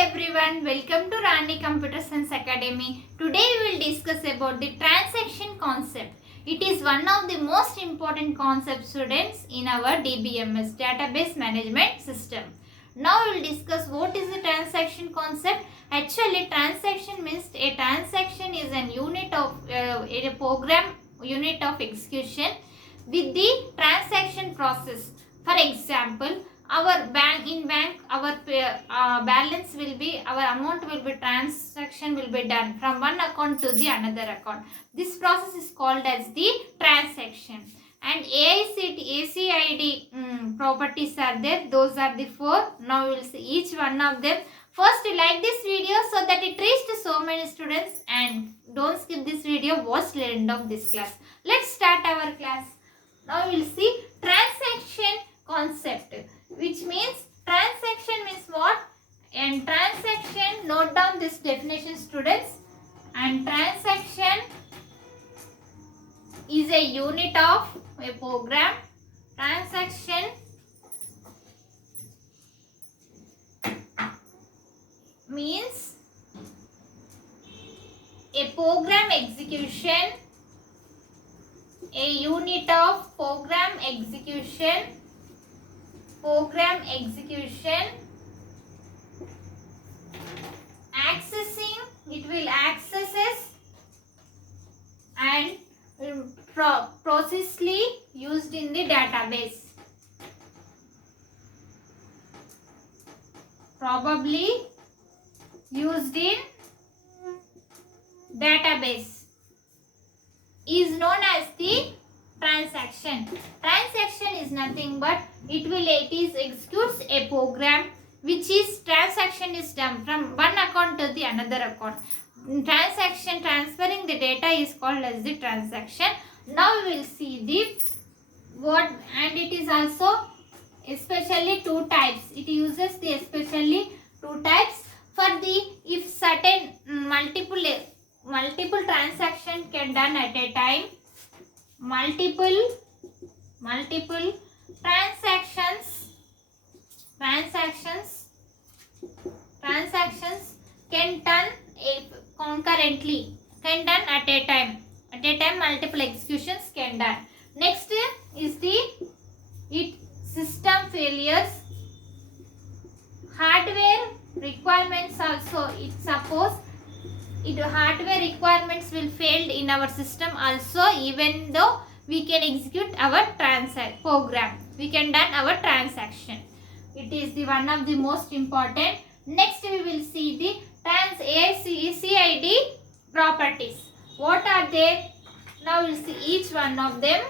everyone, welcome to Rani Computer Science Academy. Today we will discuss about the transaction concept. It is one of the most important concepts, students, in our dbms, database management system. Now we will discuss what is the transaction concept. Actually, transaction means a transaction is an unit of a program unit of execution with the transaction process. For example, our balance will be, our amount will be, transaction will be done from one account to the another account. This process is called as the transaction. And ACID properties are there. Those are the 4. Now we will see each one of them. First, like this video so that it reaches so many students, and don't skip this video, watch till end of this class. Let's start our class. Now we will see transaction concept, which means transaction means what? And transaction, note down this definition, students. And transaction is a unit of a program. Transaction means a program execution, a unit of program execution, accessing, it will accesses and processly used in the database. Probably used in database is known as the transaction. Transaction is nothing but it executes a program which is transaction is done from one account to the another account. Transaction, transferring the data, is called as the transaction. Now we will see the what, and it is also especially 2 types. It uses the especially 2 types for the, if certain multiple transaction can done at a time. Multiple transactions can done concurrently, can done at a time. At a time, multiple executions can done. Next is the system failures. Hardware requirements also. It suppose hardware requirements will fail in our system also, even though we can execute our program, we can done our transaction. It is the one of the most important. Next we will see the ACID properties. What are they? Now we will see each one of them.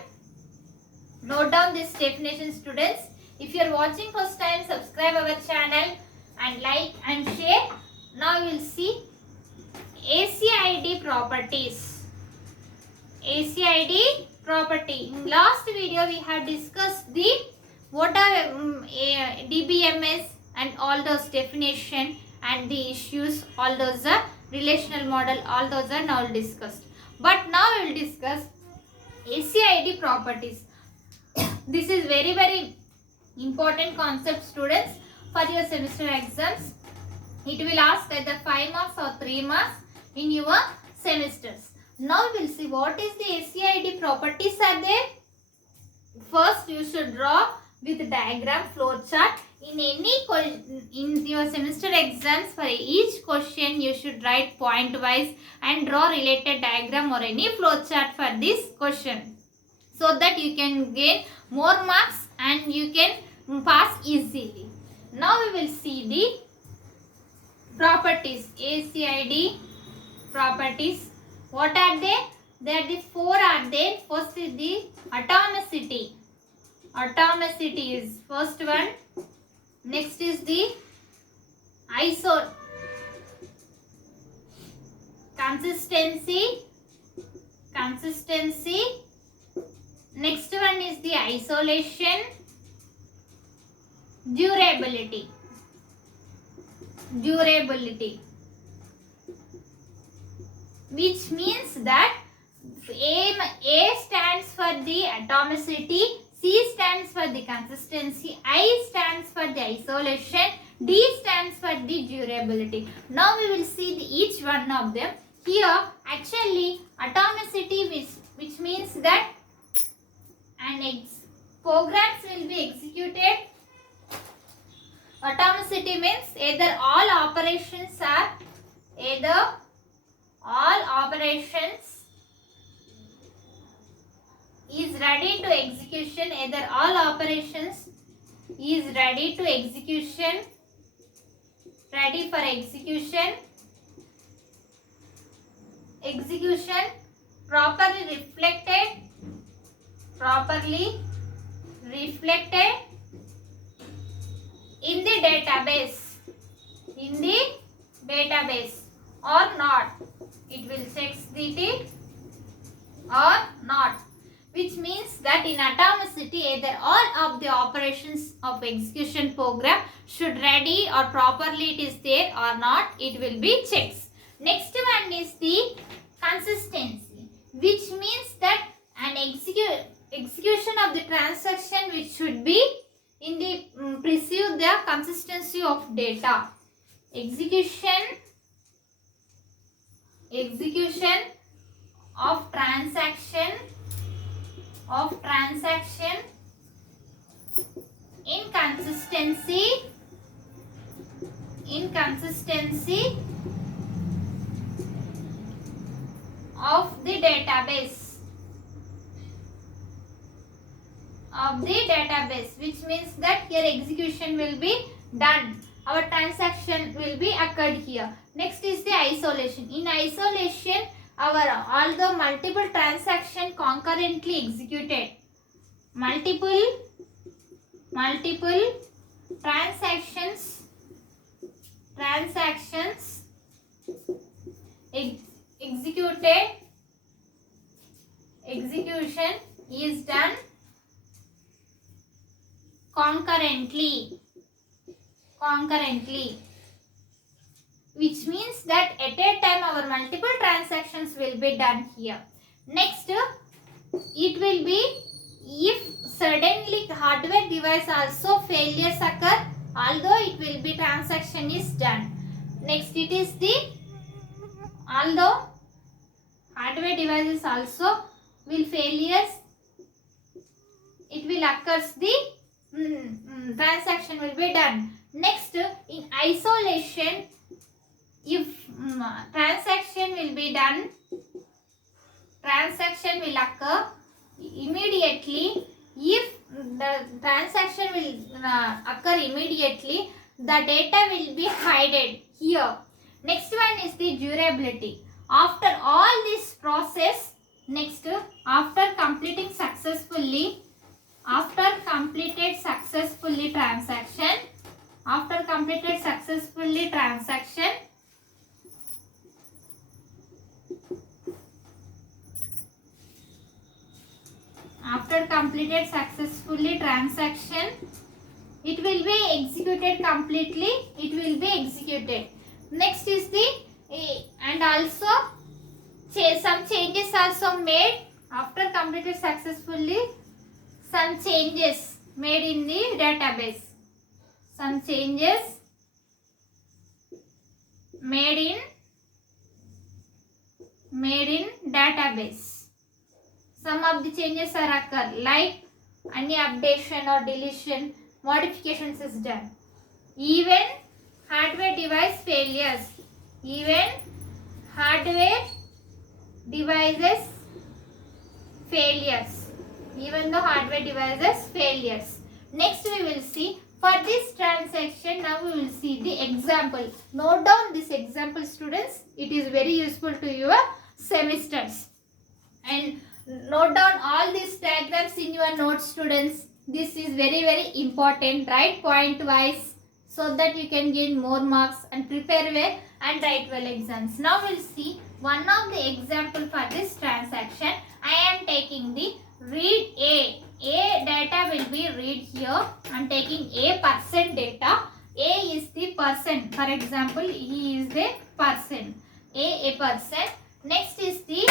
Note down this definition, students. If you are watching first time, subscribe our channel and like and share. Now we will see ACID properties. ACID property. In last video we have discussed the what are dbms and all those definition and the issues, all those are relational model, all those are now discussed. But now we will discuss ACID properties. This is very important concept, students, for your semester exams. It will ask either 5 marks or 3 marks in your semesters. Now we will see what is the ACID properties are there. First you should draw with diagram, flow chart. In your semester exams, for each question you should write point wise and draw related diagram or any flow chart for this question, so that you can gain more marks and you can pass easily. Now we will see the properties. ACID properties. What are they? There are the 4 are there. First is the atomicity. Atomicity is first one. Next is the consistency. Next one is the isolation. Durability. Which means that A stands for the atomicity, C stands for the consistency, I stands for the isolation, D stands for the durability. Now we will see each one of them. Here actually atomicity, which means that programs will be executed. Atomicity means either all operations is ready to execution, either all operations is ready to execution, ready for execution, properly reflected in the database or not. It will check it or not, which means that in atomicity either all of the operations of execution program should ready or properly it is there or not, it will be checked. Next one is the consistency, which means that an execution of the transaction which should be in the perceive the consistency of data. Execution of transaction inconsistency of the database, which means that here execution will be done, our transaction will be occurred here. Next is the isolation. In isolation, although multiple transactions concurrently executed, multiple transactions execution is done concurrently, which means that at a time our multiple transactions will be done here. Next, it will be if suddenly hardware device also failures occur, although it will be transaction is done. Next, it is the although hardware devices also will failures, it will occurs the transaction will be done. Next, in isolation, if transaction will be done, transaction will occur immediately. If the transaction will occur immediately, the data will be hidden here. Next one is the durability. After all this process, next after completed successfully transaction, it will be executed completely, it will be executed. Next is the and also some changes also made after completed successfully, some changes made in the database, made in database. Some of the changes are occur like any updation or deletion, modifications is done. Even hardware device failures, even the hardware devices failures. Next we will see for this transaction. Now we will see the example. Note down this example, students. It is very useful to your semesters. And note down all these diagrams in your notes, students. This is very, very important. Write point wise so that you can gain more marks and prepare well and write well exams. Now we'll see one of the example for this transaction. I am taking the read A. A data will be read here. I am taking A percent data. A is the person. For example, he is the person. A percent. Next is the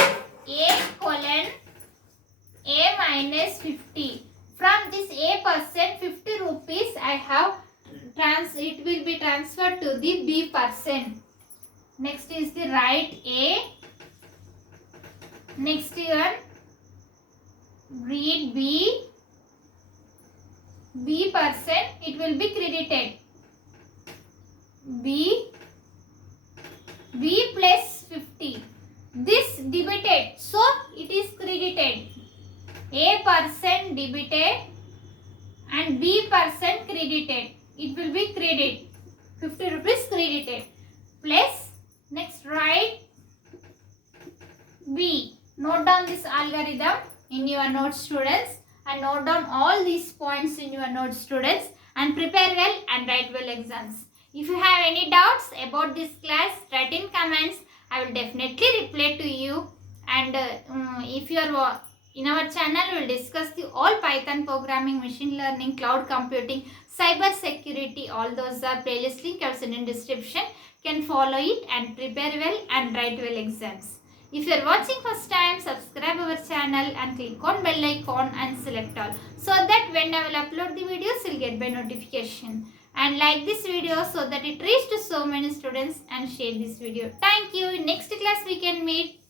A colon A minus 50. From this A percent 50 rupees I have it will be transferred to the B percent. Next is the write A. Next one, read B. B percent, it will be credited. B plus 50. This debited, so it is credited. A percent debited and B percent credited. It will be credit. 50 rupees credited. Plus, next write B. Note down this algorithm in your notes, students, and note down all these points in your notes, students, and prepare well and write well exams. If you have any doubts about this class, write in comments. I will definitely reply to you. And if you are in our channel, we will discuss the all Python programming, machine learning, cloud computing, cyber security. All those are playlist link I will send in description. Can follow it and prepare well and write well exams. If you are watching first time, subscribe our channel and click on bell icon and select all, so that when I will upload the videos, you will get by notification. And like this video so that it reaches to so many students, and share this video. Thank you. In next class we can meet.